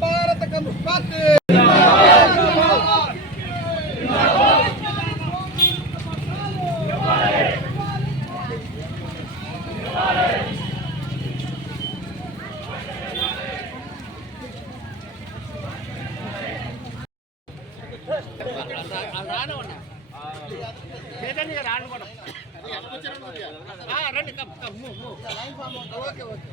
భారత communist party Chaitanya రాను కూడా రండి కమ్ కమ్ ఓకే ఓకే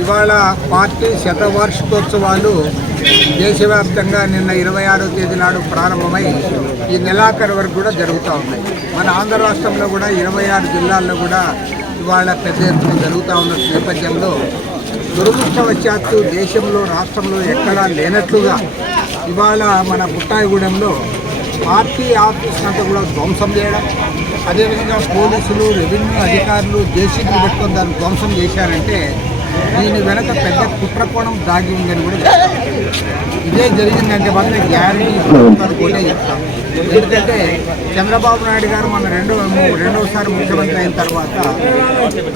ఇవాళ పార్టీ శతవార్షికోత్సవాలు దేశవ్యాప్తంగా నిన్న ఇరవై ఆరో తేదీ నాడు ప్రారంభమై ఈ నెలాఖరు వరకు కూడా జరుగుతూ ఉన్నాయి. మన ఆంధ్ర రాష్ట్రంలో కూడా ఇరవై ఆరు జిల్లాల్లో కూడా ఇవాళ పెద్ద ఎత్తున జరుగుతూ ఉన్న నేపథ్యంలో దురదృష్టవశాత్తు దేశంలో రాష్ట్రంలో ఎక్కడా లేనట్లుగా ఇవాళ మన బుట్టాయిగూడెంలో పార్టీ ఆఫీస్ అంతా కూడా ధ్వంసం చేయడం అదేవిధంగా పోలీసులు రెవెన్యూ అధికారులు జేసీబీ పెట్టుకొని దాన్ని ధ్వంసం చేశారంటే దీని వెనక పెద్ద కుట్రకోణం దాగి ఉందని కూడా ఇదే జరిగిందంటే మాత్రం గ్యారంటీ కూడా చెప్తాం. ఎందుకంటే చంద్రబాబు నాయుడు గారు మన రెండో రెండవసారి ముఖ్యమంత్రి అయిన తర్వాత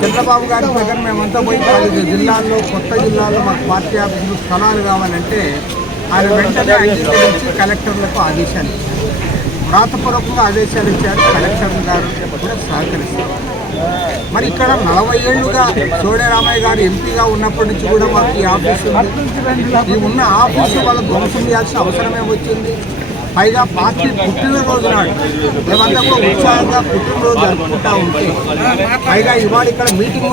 చంద్రబాబు గారి దగ్గర మేమంతా పోయి నాలుగు జిల్లాల్లో కొత్త జిల్లాల్లో మాకు పార్టీ ఆఫీసులు స్థలాలు కావాలంటే ఆయన వెంటనే అంగీకరించి కలెక్టర్లకు ఆదేశాలు ఇచ్చారు. వ్రాతపూర్వకంగా ఆదేశాలు ఇచ్చారు. కలెక్టర్ గారు కూడా సహకరిస్తారు. మరి ఇక్కడ నలభై ఏళ్ళుగా సోడే రామయ్య గారు ఎంపీగా ఉన్నప్పటి నుంచి కూడా మాకు ఈ ఆఫీసు ఉంది. ఈ ఉన్న ఆఫీసు వాళ్ళ ధ్వంసం చేయాల్సిన అవసరమే వచ్చింది. పైగా పార్టీ పుట్టినరోజు నాడు మేమంతా కూడా ఉత్సాహంగా పుట్టినరోజు జరుపుకుంటా ఉంటే పైగా ఇవాళ ఇక్కడ మీటింగ్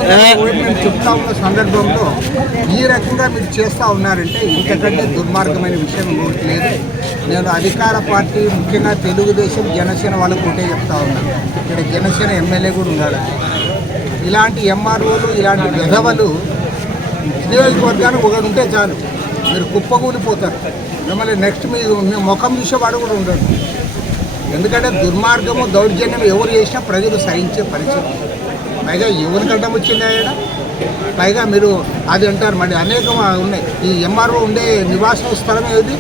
మేము చెప్తా ఉన్న సందర్భంలో ఈ రకంగా మీరు చేస్తూ ఉన్నారంటే ఇంతకంటే దుర్మార్గమైన విషయం ఇంకోటి లేదు. నేను అధికార పార్టీ ముఖ్యంగా తెలుగుదేశం జనసేన వాళ్ళకు ఒకటే చెప్తా ఉన్నాను ఇక్కడ జనసేన ఎమ్మెల్యే కూడా ఉన్నాడు ఇలాంటి ఎంఆర్ఓలు ఇలాంటి విధవలు నియోజకవర్గానికి ఒకటి ఉంటే చాలు. మీరు కుప్పకూలిపోతారు. మిమ్మల్ని నెక్స్ట్ మీ మీ ముఖం చూసేవాడు కూడా ఉండడు. ఎందుకంటే దుర్మార్గము దౌర్జన్యం ఎవరు చేసినా ప్రజలు సహించే పరిస్థితి. పైగా ఎవరికంటే వచ్చింది ఆయన? పైగా మీరు అది అంటారు మరి అనేకం ఉన్నాయి. ఈ ఎంఆర్ఓ ఉండే నివాసం స్థలం ఏది?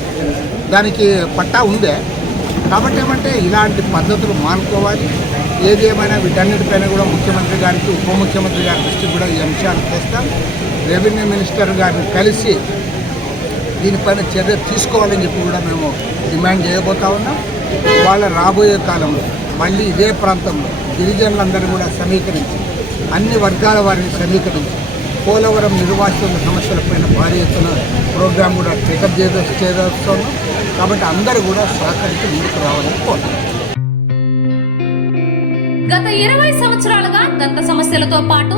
దానికి పట్టా ఉందే. కాబట్టి ఏమంటే ఇలాంటి పద్ధతులు మానుకోవాలి. ఏది ఏమైనా వీటన్నిటిపైన కూడా ముఖ్యమంత్రి గారికి ఉప ముఖ్యమంత్రి గారి దృష్టి కూడా ఈ అంశాలు తెస్తాం రెవెన్యూ మినిస్టర్ గారిని కలిసి దీనిపైన చర్య తీసుకోవాలని చెప్పి కూడా మేము డిమాండ్ చేయబోతా ఉన్నాం. వాళ్ళ రాబోయే కాలంలో మళ్ళీ ఇదే ప్రాంతంలో గిరిజనులందరూ కూడా సమీకరించి అన్ని వర్గాల వారిని సమీకరించి పోలవరం నిర్వాసితుల సమస్యలపైన భారీ ఎత్తున ప్రోగ్రాం కూడా టేకప్ చేయ చేయదలుచుకున్నాం కాబట్టి అందరూ కూడా సహకరించి ముందుకు రావాలని కోరుతున్నాం. గత ఇరవై సంవత్సరాలుగా దంత సమస్యలతో పాటు